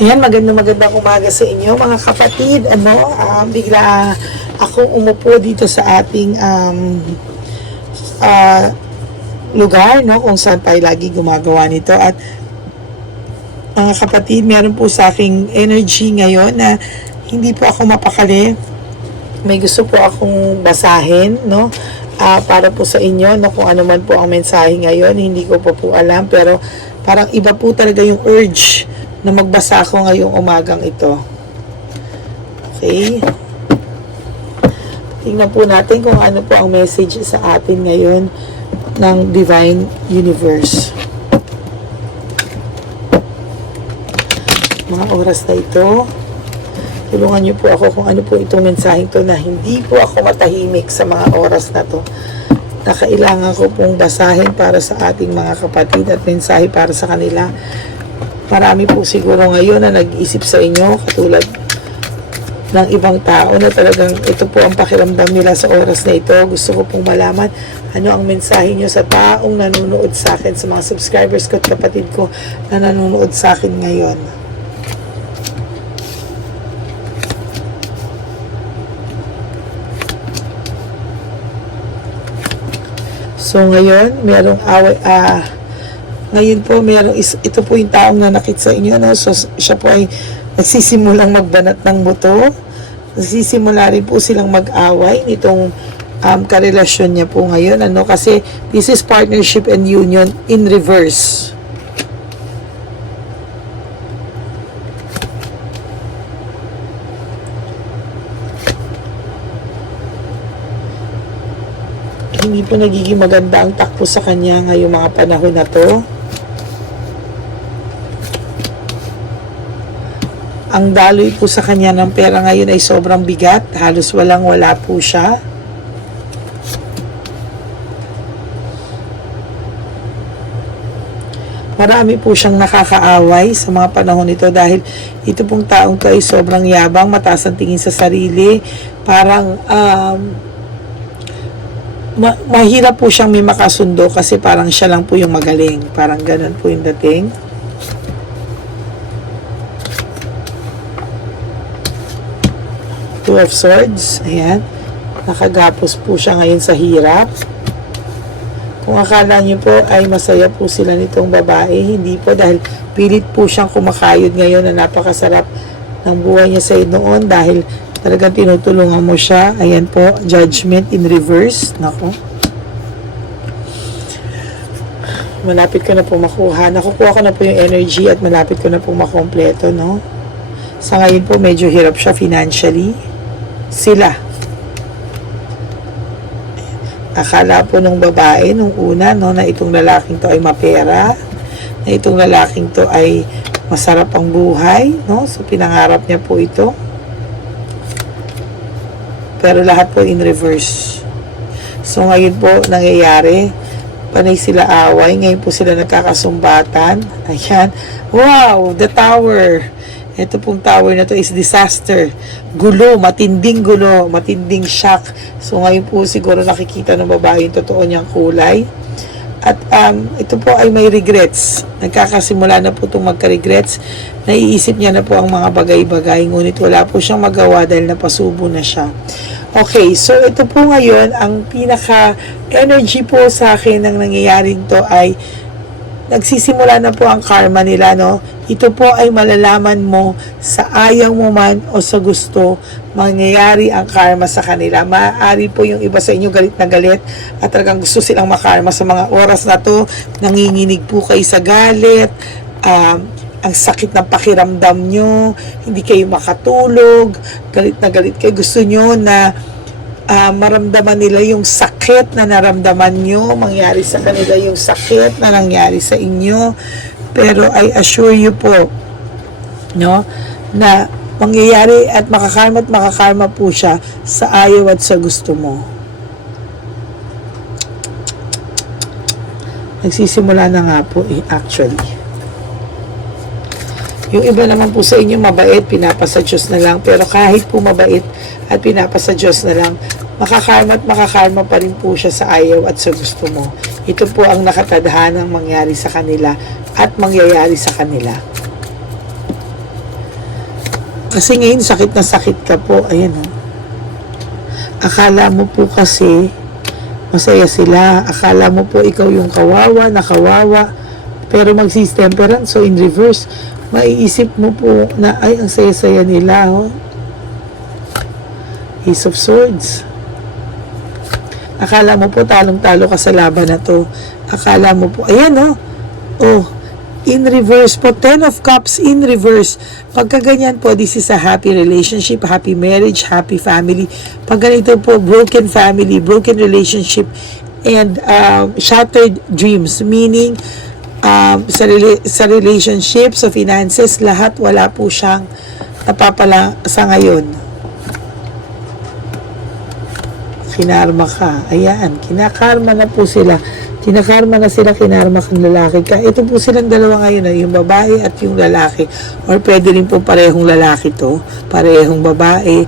Ayan, magandang magandang umaga sa inyo mga kapatid. Ano, um, bigla akong umupo dito sa ating um, ah, lugar, no, kung saan tayo lagi gumagawa nito. At mga kapatid, meron po sa aking energy ngayon na hindi po ako mapakali. May gusto po akong basahin, no, ah, para po sa inyo, no, kung ano man po ang mensahe ngayon. Hindi ko po po alam, pero parang iba po talaga yung urge na magbasa ako ngayong umagang ito. Okay? Tingnan po natin kung ano po ang message sa atin ngayon ng Divine Universe. Mga oras na ito, tulungan niyo po ako kung ano po itong mensaheng to na hindi po ako matahimik sa mga oras na to na kailangan ko pong basahin para sa ating mga kapatid at mensahe para sa kanila. Marami po siguro ngayon na nag-isip sa inyo katulad ng ibang tao na talagang ito po ang pakiramdam nila sa oras na ito. Gusto ko pong malaman ano ang mensahe nyo sa taong nanonood sa akin, sa mga subscribers ko at kapatid ko na nanonood sa akin ngayon. So ngayon, merong away, ah, ngayon po, merong, is, ito po yung taong nanakit sa inyo, no? So, siya po ay nagsisimulang magbanat ng buto. Nagsisimula rin po silang mag-away nitong um, karelasyon niya po ngayon, ano? Kasi, this is partnership and union in reverse. hindi po nagiging maganda ang takbo sa kanya ngayong mga panahon na to. Ang daloy po sa kanya ng pera ngayon ay sobrang bigat. Halos walang wala po siya. Marami po siyang nakakaaway sa mga panahon nito dahil ito pong taong to ay sobrang yabang, mataas ang tingin sa sarili, parang um, ma- mahirap po siyang may makasundo kasi parang siya lang po yung magaling. Parang ganun po yung dating. Two of Swords. Ayan. Nakagapos po siya ngayon sa hirap. Kung akala niyo po ay masaya po sila nitong babae, hindi po dahil pilit po siyang kumakayod ngayon na napakasarap ng buhay niya sa noon dahil talagang tinutulungan mo siya. Ayan po, judgment in reverse. Nako. Malapit ko na po makuha. Nakukuha ko na po yung energy at malapit ko na po makompleto, no? Sa ngayon po, medyo hirap siya financially. Sila. Akala po nung babae, nung una, no, na itong lalaking to ay mapera, na itong lalaking to ay masarap ang buhay, no? So, pinangarap niya po ito. Pero lahat po in reverse. So ngayon po nangyayari, panay sila away, ngayon po sila nagkakasumbatan. Ayan. Wow, the tower. Ito pong tower na to is disaster. Gulo, matinding gulo, matinding shock. So ngayon po siguro nakikita ng babae yung totoo niyang kulay. At um, ito po ay may regrets. Nagkakasimula na po itong magka-regrets. Naiisip niya na po ang mga bagay-bagay. Ngunit wala po siyang magawa dahil napasubo na siya. Okay, so ito po ngayon, ang pinaka-energy po sa akin ng nangyayaring to ay nagsisimula na po ang karma nila, no? Ito po ay malalaman mo sa ayaw mo man o sa gusto, mangyayari ang karma sa kanila. Maaari po yung iba sa inyo galit na galit at talagang gusto silang makarma sa mga oras na to. Nanginginig po kayo sa galit, um, ang sakit ng pakiramdam nyo, hindi kayo makatulog, galit na galit kayo. Gusto nyo na ah, maramdaman nila yung sakit na naramdaman nyo, mangyari sa kanila yung sakit na nangyari sa inyo. Pero I assure you po, no, na mangyayari at makakarma at makakarma po siya sa ayaw at sa gusto mo. Nagsisimula na nga po eh, actually. Yung iba naman po sa inyo mabait, pinapasa Diyos na lang. Pero kahit po mabait at pinapasa Diyos na lang, makakarma at makakarma pa rin po siya sa ayaw at sa gusto mo. Ito po ang nakatadhanang mangyari sa kanila at mangyayari sa kanila. Kasi ngayon, sakit na sakit ka po. Ayan, oh. Akala mo po kasi, masaya sila. Akala mo po ikaw yung kawawa, nakawawa. Pero magsistemperance, so in reverse, maiisip mo po na, ay, ang saya-saya nila, oh. Ace of Swords. Akala mo po talong-talo ka sa laban na to. Akala mo po, ayan oh. Oh, in reverse po. Ten of Cups in reverse. Pagka ganyan po, this is a happy relationship, happy marriage, happy family. Pag ganito po, broken family, broken relationship, and um, shattered dreams. Meaning, um, sa, rela- sa relationship, sa finances, lahat wala po siyang napapala sa ngayon. Kinarma ka. Ayan, kinakarma na po sila. Kinakarma na sila, kinarma kang lalaki ka. Ito po silang dalawa ngayon, ah, yung babae at yung lalaki. Or pwede rin po parehong lalaki to, parehong babae.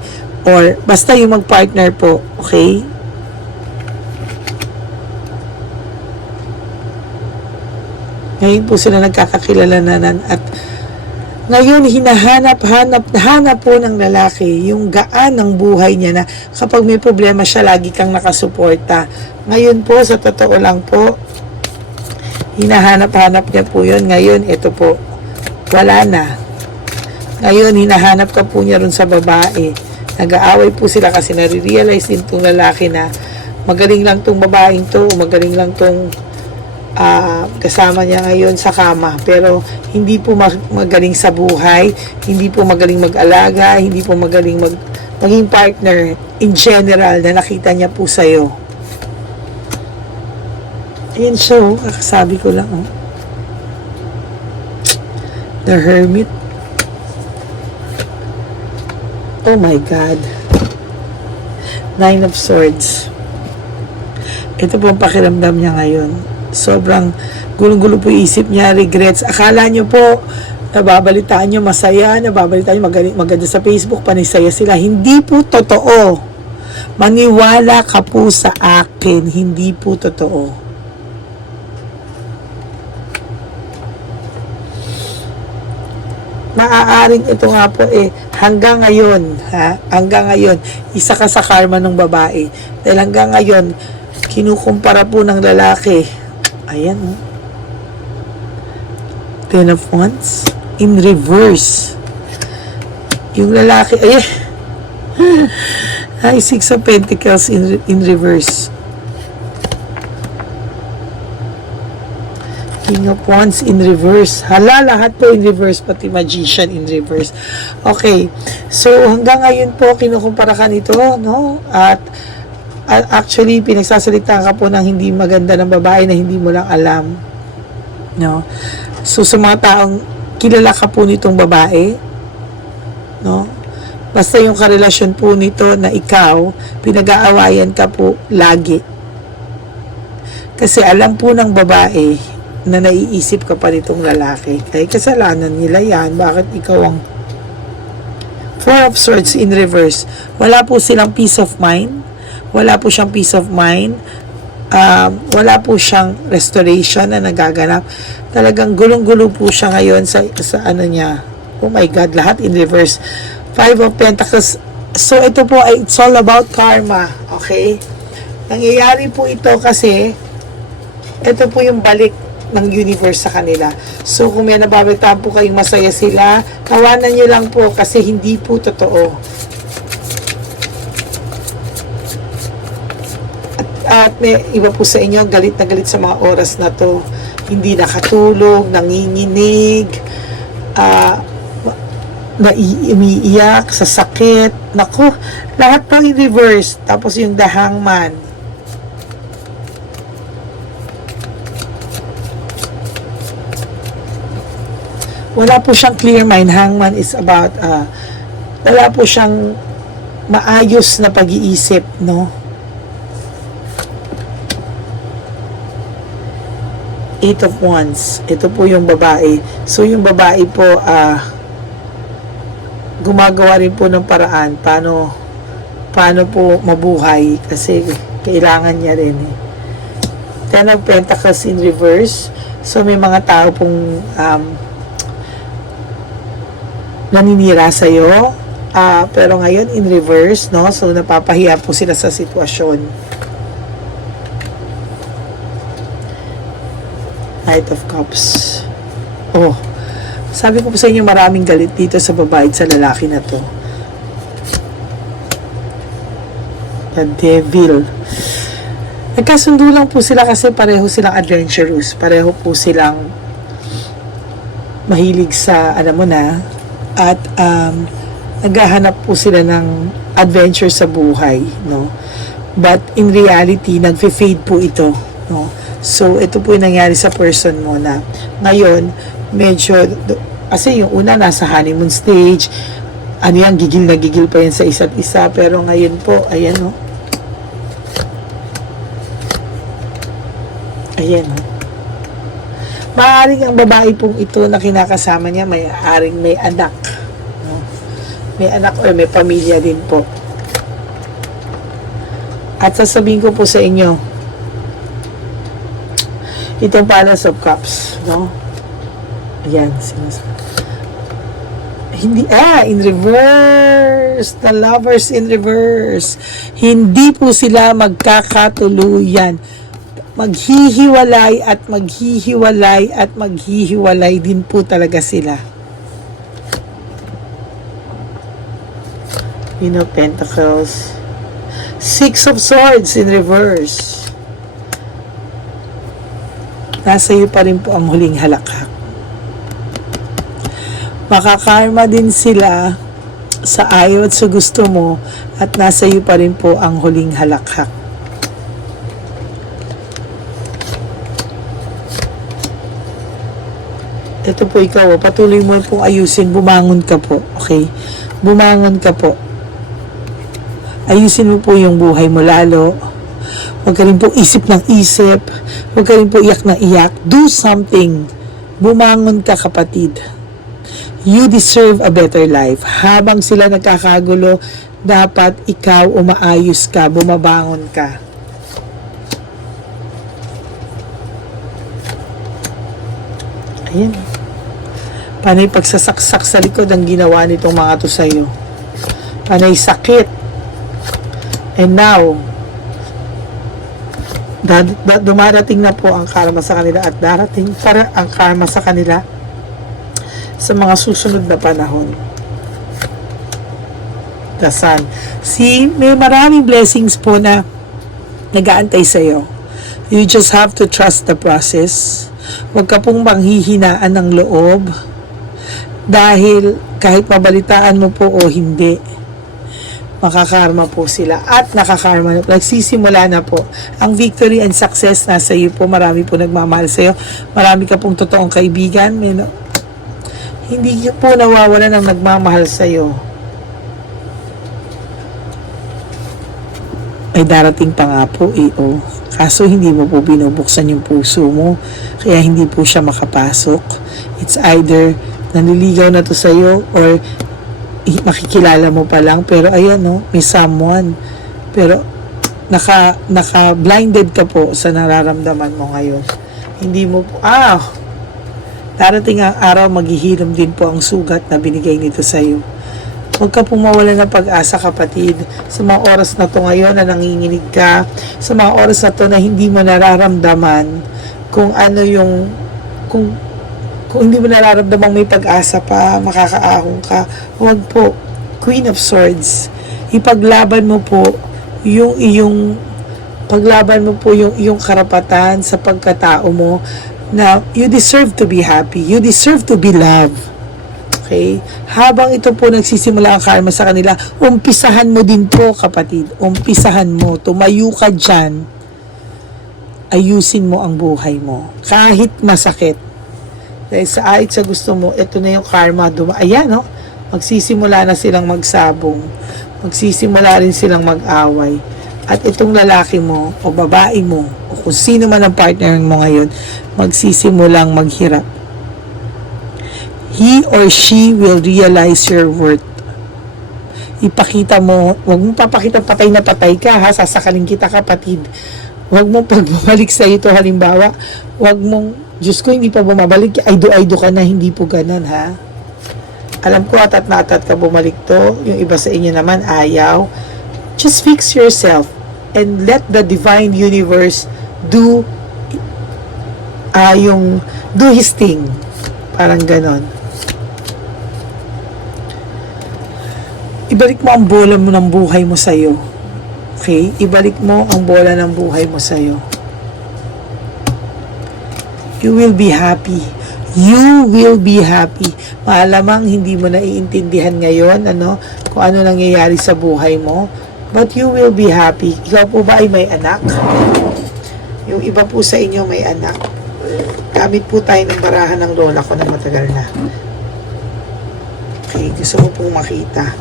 Or basta yung mag-partner po, okay? Ngayon po sila nagkakakilala na at ngayon, hinahanap, hanap, hanap po ng lalaki yung gaan ng buhay niya na kapag may problema siya, lagi kang nakasuporta. Ngayon po, sa totoo lang po, hinahanap-hanap niya po yun. Ngayon, ito po, wala na. Ngayon, hinahanap ka po niya rin sa babae. Nag-aaway po sila kasi nare-realize din tong lalaki na magaling lang tong babaeng to, magaling lang tong ah, kasama niya ngayon sa kama. Pero hindi po mag- magaling sa buhay hindi po magaling mag-alaga hindi po magaling mag maging partner in general na nakita niya po sa'yo. Ayan siya oh. Kakasabi ko lang oh. The hermit. Oh my god. Nine of swords. Ito po ang pakiramdam niya ngayon sobrang gulong-gulo po isip niya, regrets. Akala niyo po, nababalitaan niyo masaya, nababalitaan niyo maganda, maganda sa Facebook, panisaya sila. Hindi po totoo. Maniwala ka po sa akin, hindi po totoo. Maaaring ito nga po eh, hanggang ngayon, ha? Hanggang ngayon, isa ka sa karma ng babae. Dahil hanggang ngayon, kinukumpara po ng lalaki Ayan, oh. Ten of Wands. In reverse. Yung lalaki, ay, ay, Six of Pentacles in, in reverse. King of Wands in reverse. Hala, lahat po in reverse, pati Magician in reverse. Okay. So, hanggang ngayon po, kinukumpara ka nito, no? At, at actually, pinagsasalita ka po ng hindi maganda ng babae na hindi mo lang alam. No? So, sa mga taong kilala ka po nitong babae, no? Basta yung karelasyon po nito na ikaw, pinag-aawayan ka po lagi. Kasi alam po ng babae na naiisip ka pa nitong lalaki. Kaya kasalanan nila yan. Bakit ikaw ang Four of Swords in reverse. Wala po silang peace of mind wala po siyang peace of mind, um, wala po siyang restoration na nagaganap. Talagang gulong-gulo po siya ngayon sa, sa ano niya. Oh my God, lahat in reverse. Five of Pentacles. So, ito po, ay it's all about karma. Okay? Nangyayari po ito kasi ito po yung balik ng universe sa kanila. So, kung may nababalitaan po kayong masaya sila, tawanan nyo lang po kasi hindi po totoo. At may iba po sa inyo, galit na galit sa mga oras na to. Hindi nakatulog, nanginginig, uh, naiiyak, sa sakit. Nako, lahat po i-reverse. Tapos yung the hangman. Wala po siyang clear mind. Hangman is about, uh, wala po siyang maayos na pag-iisip, no? Eight of Wands. Ito po yung babae. So, yung babae po, ah, gumagawa rin po ng paraan paano, paano po mabuhay kasi kailangan niya rin eh. Ten of Pentacles in reverse. So, may mga tao pong um, naninira sa'yo Ah, pero ngayon in reverse, no? So napapahiya po sila sa sitwasyon. Knight of Cups. Oh, sabi ko po sa inyo maraming galit dito sa babae sa lalaki na to. The Devil. Nagkasundo lang po sila kasi pareho silang adventurous. Pareho po silang mahilig sa, alam mo na, at um, naghahanap po sila ng adventure sa buhay, no? But in reality, nagfe-fade po ito, no? So, ito po yung nangyari sa person mo na ngayon, medyo, kasi yung una nasa honeymoon stage, ano yan, gigil na gigil pa yan sa isa't isa, pero ngayon po, ayan, no? Ayan, no? Maaaring ang babae pong ito na kinakasama niya, may aaring may anak. No? May anak or may pamilya din po. At sasabihin ko po sa inyo, itong Palace of Cups, no? Ayan, sinasabi. Hindi, ah, in reverse. The lovers in reverse. Hindi po sila magkakatuluyan maghihiwalay at maghihiwalay at maghihiwalay din po talaga sila. Queen of Pentacles. Six of Swords in reverse. Nasa iyo pa rin po ang huling halakhak. Makakarma din sila sa ayaw at sa gusto mo at nasa iyo pa rin po ang huling halakhak. ito po ikaw, oh, patuloy mo pong ayusin, bumangon ka po, okay? Bumangon ka po. Ayusin mo po yung buhay mo lalo. Huwag ka rin po isip ng isip. Huwag ka rin po iyak na iyak. Do something. Bumangon ka kapatid. You deserve a better life. Habang sila nagkakagulo, dapat ikaw umaayos ka, bumabangon ka. Ayan. Panay pagsasaksak sa likod ang ginawa nitong mga to sa'yo. Panay sakit. And now, dad- da- dumarating na po ang karma sa kanila at darating para ang karma sa kanila sa mga susunod na panahon. The Sun. See, may maraming blessings po na nag-aantay sa'yo. You just have to trust the process. Huwag ka pong manghihinaan ng loob dahil kahit mabalitaan mo po o hindi, makakarma po sila at nakakarma na po. Nagsisimula na po. Ang victory and success nasa iyo po. Marami po nagmamahal sa iyo. Marami ka pong totoong kaibigan. May no- hindi po nawawala ng nagmamahal sa iyo. Ay darating pa nga po eh, oh. Kaso hindi mo po binubuksan yung puso mo. Kaya hindi po siya makapasok. It's either nanliligaw na to sa'yo or makikilala mo pa lang. Pero ayan no may someone. Pero naka naka blinded ka po sa nararamdaman mo ngayon. Hindi mo po ah! Darating ang araw maghihilom din po ang sugat na binigay nito sa iyo Huwag ka pong mawala ng pag-asa kapatid. Sa mga oras na to ngayon na nanginginig ka sa mga oras na to na hindi mo nararamdaman kung ano yung kung kung hindi mo nararamdaman may pag-asa pa, makakaahon ka, huwag po. Queen of Swords, ipaglaban mo po yung iyong paglaban mo po yung iyong karapatan sa pagkatao mo na you deserve to be happy, you deserve to be loved. Okay? Habang ito po nagsisimula ang karma sa kanila, umpisahan mo din po kapatid. Umpisahan mo. Tumayo ka dyan. Ayusin mo ang buhay mo. Kahit masakit. Dahil sa ahit sa gusto mo, ito na yung karma. Duma Ayan, no? Magsisimula na silang magsabong. Magsisimula rin silang mag-away. At itong lalaki mo, o babae mo, o kung sino man ang partner mo ngayon, magsisimulang maghirap. He or she will realize your worth. Ipakita mo, huwag mo papakita patay na patay ka ha, sasakalin kita kapatid. Huwag mo pag bumalik sa ito halimbawa, huwag mong, Diyos ko hindi pa bumabalik, aydo-aydo ka na, hindi po ganun ha. Alam ko atat na atat ka bumalik to. Yung iba sa inyo naman ayaw. Just fix yourself and let the divine universe do ah yung do his thing. Parang ganon. Ibalik mo ang bola mo ng buhay mo sa'yo. Okay? Ibalik mo ang bola ng buhay mo sa'yo. You will be happy. You will be happy. Maalamang hindi mo naiintindihan ngayon ano, kung ano nangyayari sa buhay mo. But you will be happy. Ikaw po ba ay may anak? Yung iba po sa inyo may anak. Gamit po tayo ng barahan ng lola ko na matagal na. Okay, gusto mo pong makita.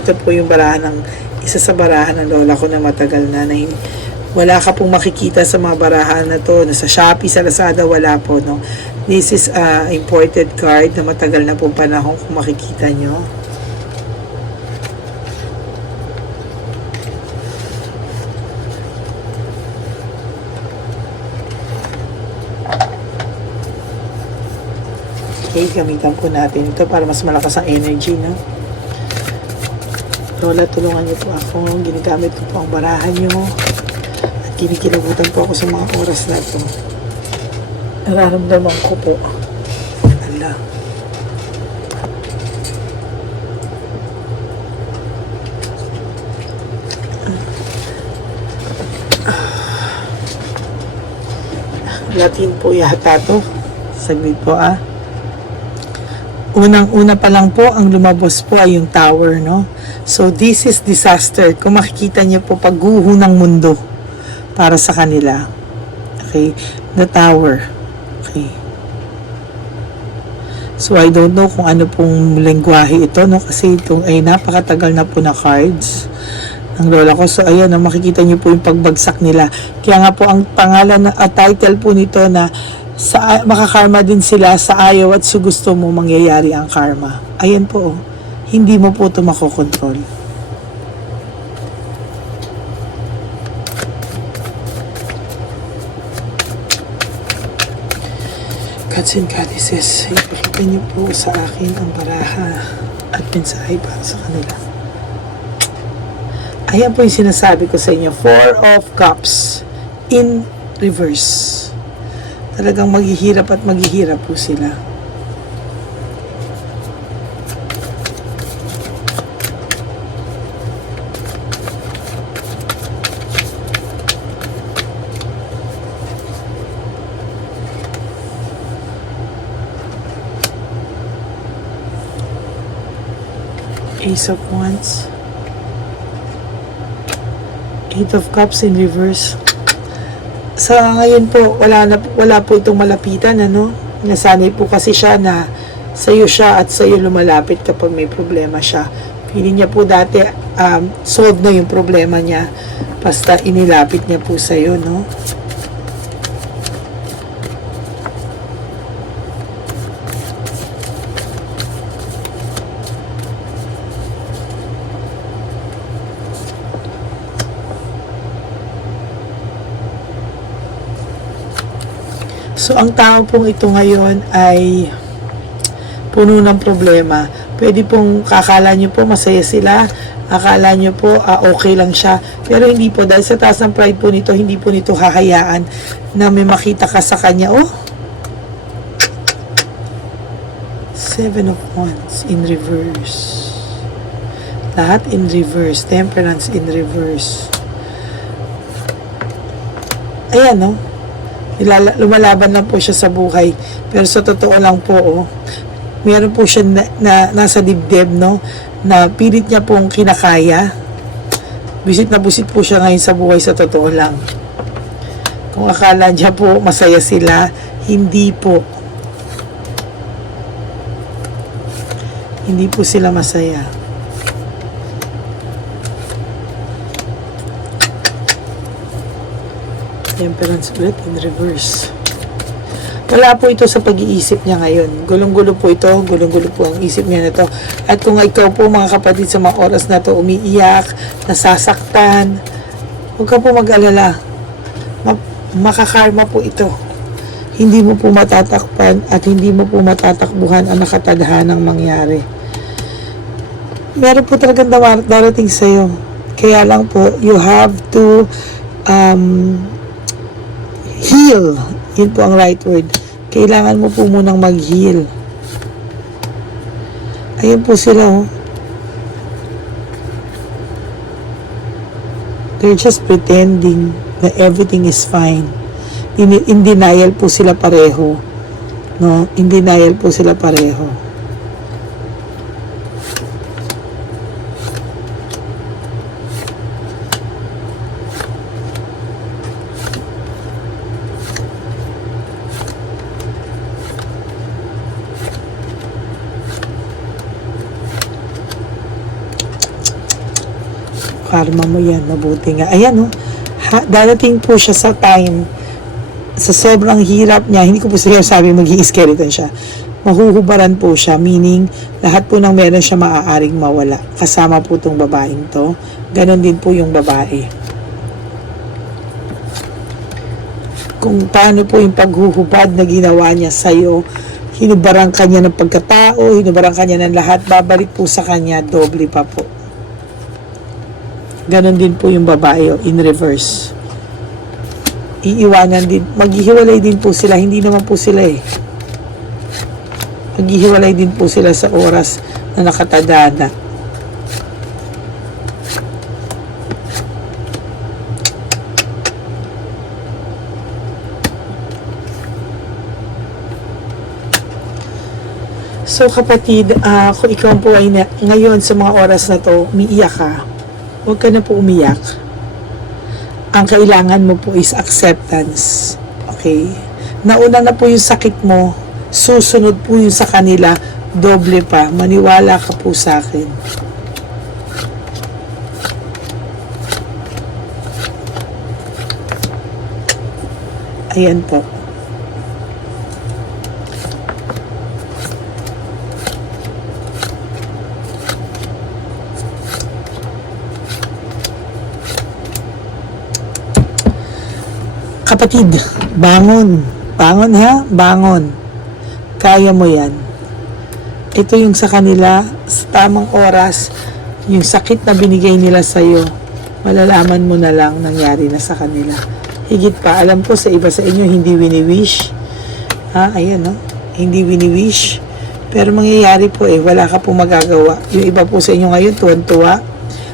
Ito po yung barahan ng isa sa barahan ng lola ko na matagal na na wala ka pong makikita sa mga barahan na to sa Shopee, sa Lazada, wala po no. This is a imported card na matagal na pong panahon kung makikita nyo. Okay, gamitan po natin ito para mas malakas ang energy, no? Lola, tulungan niyo po ako. Ginagamit ko po ang barahan niyo. Kinikilabutan po ako sa mga oras na ito. Nararamdaman ko po. Ala. Latin po yata to. Saglit po ah. Unang-una pa lang po, ang lumabas po ay yung tower, no? So, this is disaster. Kung makikita niyo po, pagguho ng mundo para sa kanila. Okay? The tower. Okay. So, I don't know kung ano pong lengguwahe ito, no? Kasi itong ay napakatagal na po na cards ng lola ko. So, ayan, no, makikita niyo po yung pagbagsak nila. Kaya nga po, ang pangalan, na, ah, title po nito na sa makakarma din sila sa ayaw at sa gusto mo mangyayari ang karma. Ayan po, oh. hindi mo po ito makokontrol. Gods and Goddesses, ipakita niyo po sa akin ang baraha at mensahe para sa kanila. Ayan po yung sinasabi ko sa inyo. Four of Cups in reverse talagang maghihirap at maghihirap po sila. Ace of Wands. Eight of Cups in reverse sa ngayon po, wala, na, wala po itong malapitan, ano? Nasanay po kasi siya na sa'yo siya at sa'yo lumalapit kapag may problema siya. Feeling niya po dati, um, solve na yung problema niya. Basta inilapit niya po sa'yo, no? So, ang tao pong ito ngayon ay puno ng problema. Pwede pong kakala nyo po masaya sila, akala nyo po ah, okay lang siya. Pero hindi po, dahil sa taas ng pride po nito, hindi po nito hahayaan na may makita ka sa kanya. Oh! Seven of Wands in reverse. Lahat in reverse. Temperance in reverse. Ayan, no? Nilala, lumalaban lang po siya sa buhay. Pero sa totoo lang po, oh, meron po siya na, na, nasa dibdib, no? Na pilit niya pong kinakaya. Bisit na busit po siya ngayon sa buhay sa totoo lang. Kung akala niya po masaya sila, hindi po. Hindi po sila masaya. Temperance ulit in reverse. Wala po ito sa pag-iisip niya ngayon. Gulong-gulo po ito, gulong-gulo po ang isip niya na to. At kung ikaw po mga kapatid sa mga oras na to umiiyak, nasasaktan, huwag ka po mag-alala. Ma- makakarma po ito. hindi mo po matatakpan at hindi mo po matatakbuhan ang nakatadhanang mangyari. Meron po talagang darating sa'yo. Kaya lang po, you have to um, heal. Yun po ang right word. Kailangan mo po munang mag-heal. Ayun po sila, oh. They're just pretending that everything is fine. In, in denial po sila pareho. No? In denial po sila pareho. Karma mo yan, mabuti nga. Ayan, oh, ha, darating po siya sa time, sa sobrang hirap niya, hindi ko po siya sabi mag skeleton siya. Mahuhubaran po siya, meaning lahat po ng meron siya maaaring mawala. Kasama po tong babaeng to. Ganon din po yung babae. Kung paano po yung paghuhubad na ginawa niya sa'yo, hinubaran kanya ng pagkatao, hinubaran kanya ng lahat, babalik po sa kanya, doble pa po. Ganon din po yung babae oh, in reverse. Iiwanan din. Maghihiwalay din po sila. Hindi naman po sila eh. Maghihiwalay din po sila sa oras na nakatadana. So kapatid, ah, kung ikaw po ay na, ngayon sa mga oras na to, umiiyak ka, huwag ka na po umiyak. Ang kailangan mo po is acceptance. Okay? Nauna na po yung sakit mo, susunod po yung sa kanila, doble pa. Maniwala ka po sa akin. Ayan po. Kapatid, bangon. Bangon ha, bangon. Kaya mo yan. Ito yung sa kanila, sa tamang oras, yung sakit na binigay nila sa'yo, malalaman mo na lang nangyari na sa kanila. Higit pa, alam ko sa iba sa inyo, hindi wini-wish. Ha, ayan no, hindi wini-wish. Pero mangyayari po eh, wala ka po magagawa. Yung iba po sa inyo ngayon, tuwan-tuwa,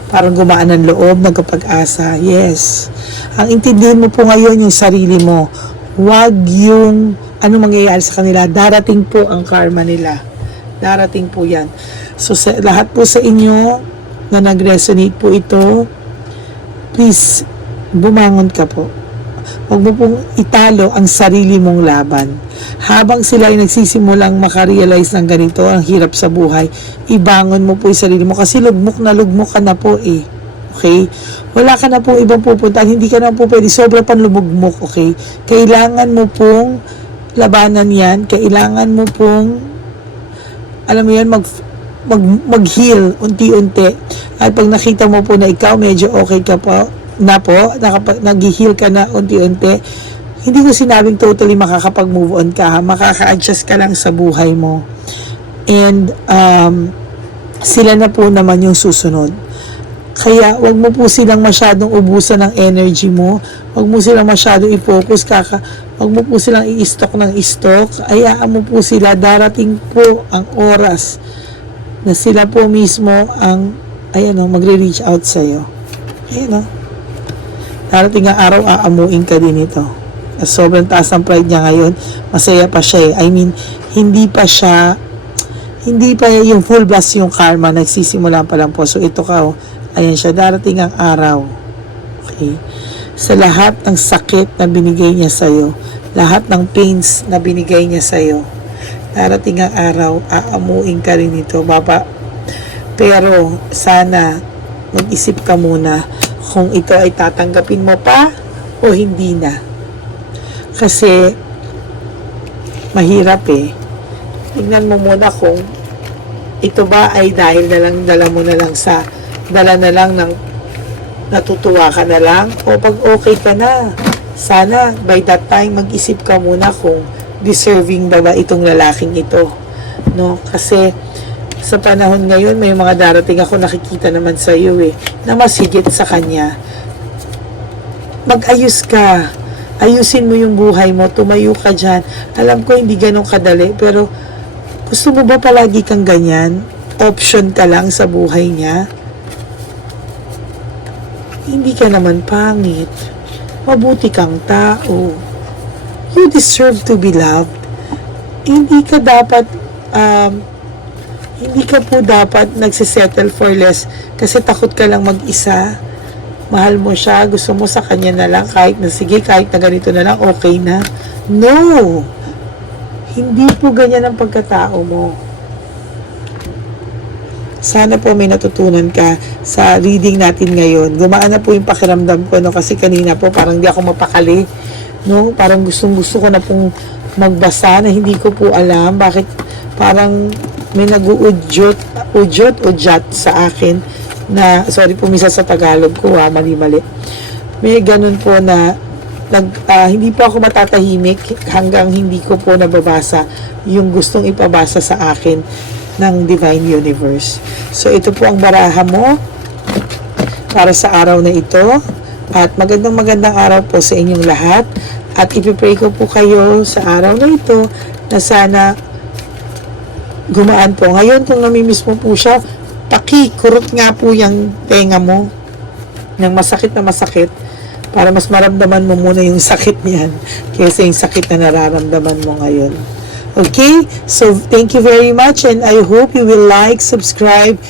parang gumaan ng loob, nagkapag-asa. Yes. Ang intindihin mo po ngayon yung sarili mo. Huwag yung ano mangyayari sa kanila. Darating po ang karma nila. Darating po yan. So sa, lahat po sa inyo na nag-resonate po ito, please, bumangon ka po. Huwag mo pong italo ang sarili mong laban. Habang sila ay nagsisimulang makarealize ng ganito, ang hirap sa buhay, ibangon mo po yung sarili mo kasi lugmok na lugmok ka na po eh. Okay? Wala ka na po ibang pupuntahan, hindi ka na po pwede, sobra pang lumugmok, okay? Kailangan mo pong labanan yan, kailangan mo pong, alam mo yan, mag, mag, mag-heal unti-unti. At pag nakita mo po na ikaw medyo okay ka po, na po, nag-heal ka na unti-unti, hindi ko sinabing totally makakapag-move on ka, ha? makaka-adjust ka lang sa buhay mo. And, um, sila na po naman yung susunod. Kaya, wag mo po silang masyadong ubusan ng energy mo. Wag mo silang masyadong i-focus. Kaka, wag mo po silang i-stock ng i-stock. Hayaan mo po sila. Darating po ang oras na sila po mismo ang, ayan o, magre-reach out sa'yo. Ayan o. Darating ang araw, aamuin ka din ito. Sobrang taas ng pride niya ngayon. Masaya pa siya eh. I mean, hindi pa siya hindi pa yung full blast yung karma, nagsisimula pa lang po. So, ito ka, oh. Ayan siya, darating ang araw. Okay? Sa lahat ng sakit na binigay niya sa'yo, lahat ng pains na binigay niya sa'yo, darating ang araw, aamuin ka rin ito, baba. Pero, sana, mag-isip ka muna kung ito ay tatanggapin mo pa o hindi na. Kasi, mahirap eh tingnan mo muna kung ito ba ay dahil na lang dala mo na lang sa dala na lang ng natutuwa ka na lang o pag okay ka na sana by that time mag-isip ka muna kung deserving ba ba itong lalaking ito. No? Kasi sa panahon ngayon, may mga darating ako nakikita naman sa iyo eh, na mas higit sa kanya. Mag-ayos ka. Ayusin mo yung buhay mo. Tumayo ka dyan. Alam ko hindi ganun kadali, pero gusto mo ba palagi kang ganyan? Option ka lang sa buhay niya? Hindi ka naman pangit. Mabuti kang tao. You deserve to be loved. Hindi ka dapat um, hindi ka po dapat nagsisettle for less kasi takot ka lang mag-isa. Mahal mo siya, gusto mo sa kanya na lang, kahit na sige, kahit na ganito na lang, okay na. No! Hindi po ganyan ang pagkatao mo. Sana po may natutunan ka sa reading natin ngayon. Gumaan na po yung pakiramdam ko, no? Kasi kanina po parang hindi ako mapakali. No? Parang gustong gusto ko na pong magbasa na hindi ko po alam bakit parang may nag-uudyot, udyot, udyat sa akin na, sorry po misa sa Tagalog ko ha, mali-mali. May ganun po na nag, ah, hindi po ako matatahimik hanggang hindi ko po nababasa yung gustong ipabasa sa akin ng Divine Universe. So ito po ang baraha mo para sa araw na ito. At magandang magandang araw po sa inyong lahat. At ipipray ko po kayo sa araw na ito na sana gumaan po. Ngayon, kung namimiss mo po siya, pakikurot nga po yung tenga mo ng masakit na masakit para mas maramdaman mo muna yung sakit niyan kaysa yung sakit na nararamdaman mo ngayon. Okay? So, thank you very much and I hope you will like, subscribe,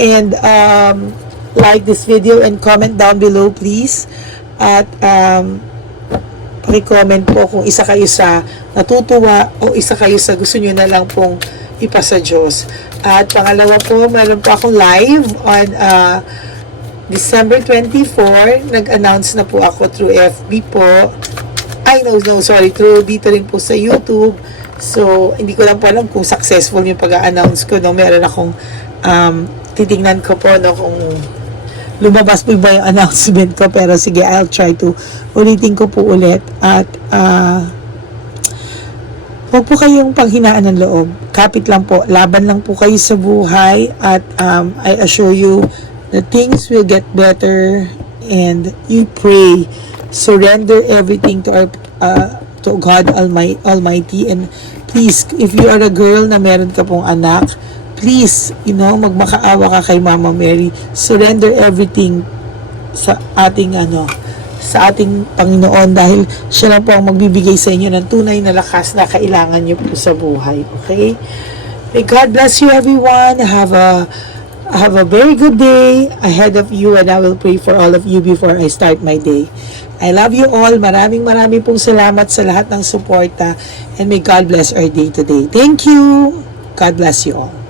and um, like this video and comment down below please. At um, paki-comment po kung isa kayo sa natutuwa o isa kayo sa gusto nyo na lang pong ipasa Diyos. At pangalawa po, meron po akong live on uh, December 24. Nag-announce na po ako through FB po. Ay, no, no, sorry. Through dito rin po sa YouTube. So, hindi ko lang po alam kung successful yung pag-announce ko. No? Meron akong um, titingnan ko po no, kung lumabas po ba yung announcement ko. Pero sige, I'll try to ulitin ko po ulit. At, uh, Huwag po kayong panghinaan ng loob. Kapit lang po. Laban lang po kayo sa buhay. At um, I assure you that things will get better. And you pray. Surrender everything to our uh, to God Almighty. And please, if you are a girl na meron ka pong anak, please, you know, magmakaawa ka kay Mama Mary. Surrender everything sa ating ano, sa ating Panginoon dahil siya lang po ang magbibigay sa inyo ng tunay na lakas na kailangan nyo po sa buhay. Okay? May God bless you everyone. Have a have a very good day ahead of you and I will pray for all of you before I start my day. I love you all. Maraming maraming pong salamat sa lahat ng suporta and may God bless our day today. Thank you. God bless you all.